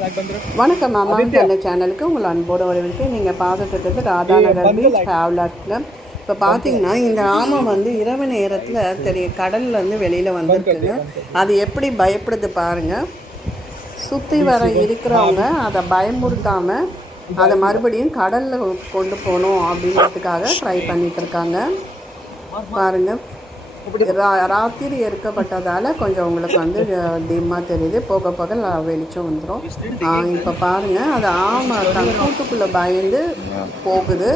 வணக்கம் மாமா இந்த சேனலுக்கு உங்கள் அன்போடு வரவேற்கு. நீங்கள் பார்த்துட்டு இருக்கிறது ராதாநகர் பீச் டிராவலர்ஸில். இப்போ பார்த்தீங்கன்னா இந்த ஆமை வந்து இரவு நேரத்தில் தெரிய கடல்லேருந்து வெளியில் வந்துருக்குங்க. அது எப்படி பயப்படுது பாருங்கள். சுற்றி வர இருக்கிறவங்க அதை பயமுறுத்தாமல் அதை மறுபடியும் கடலில் கொண்டு போகணும் அப்படிங்கிறதுக்காக ட்ரை பண்ணிகிட்டு இருக்காங்க பாருங்கள். ராத்திரி எரிக்கப்பட்டதால் கொஞ்சம் உங்களுக்கு வந்து டிம்மாக தெரியுது, போக போக வெளிச்சம் வந்துடும். இப்போ பாருங்கள், அது ஆமாம் கூட்டுக்குள்ளே பயந்து போகுது.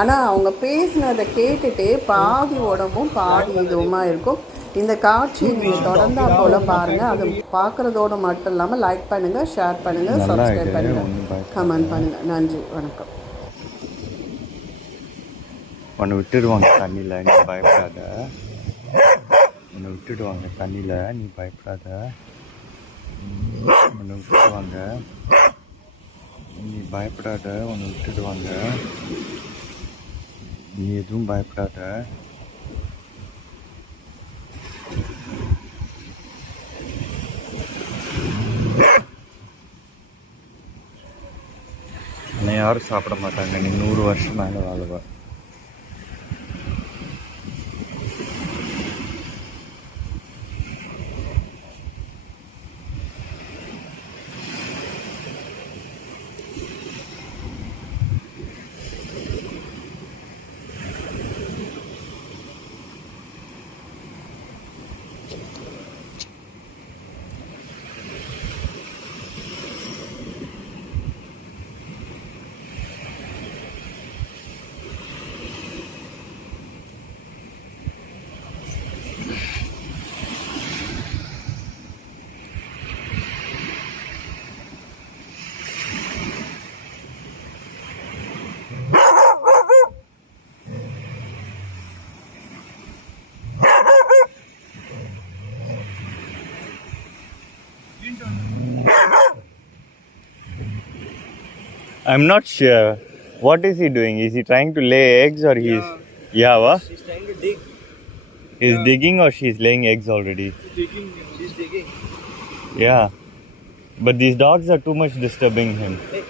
ஆனால் அவங்க பேசினதை கேட்டுகிட்டே பாதி உடம்பும் பாதி இதுவுமாக இருக்கும். இந்த காட்சியை நீங்கள் தொடர்ந்தா போல் பாருங்கள். அது பார்க்குறதோடு மட்டும் இல்லாமல் லைக் பண்ணுங்கள், ஷேர் பண்ணுங்கள், சப்ஸ்கிரைப் பண்ணுங்கள், கமெண்ட் பண்ணுங்கள். நன்றி, வணக்கம். ஒன்று விட்டுடுவாங்க தண்ணியில், நீ பயப்படாத. உன்னை விட்டுடுவாங்க தண்ணியில், நீ பயப்படாத. உன்னை விட்டுடுவாங்க, நீ பயப்படாத. உன்னை விட்டுடுவாங்க, நீ எதுவும் பயப்படாத. ஆனால் யாரும் சாப்பிட மாட்டாங்க. நீ 100 வருஷம் மேலே வாழுவ. I'm not sure. What is he doing? Is he trying to lay eggs or he's... Yeah, what? She's trying to dig. He's digging or she's laying eggs already? Digging. She's digging. Yeah. But these dogs are too much disturbing him. Hey,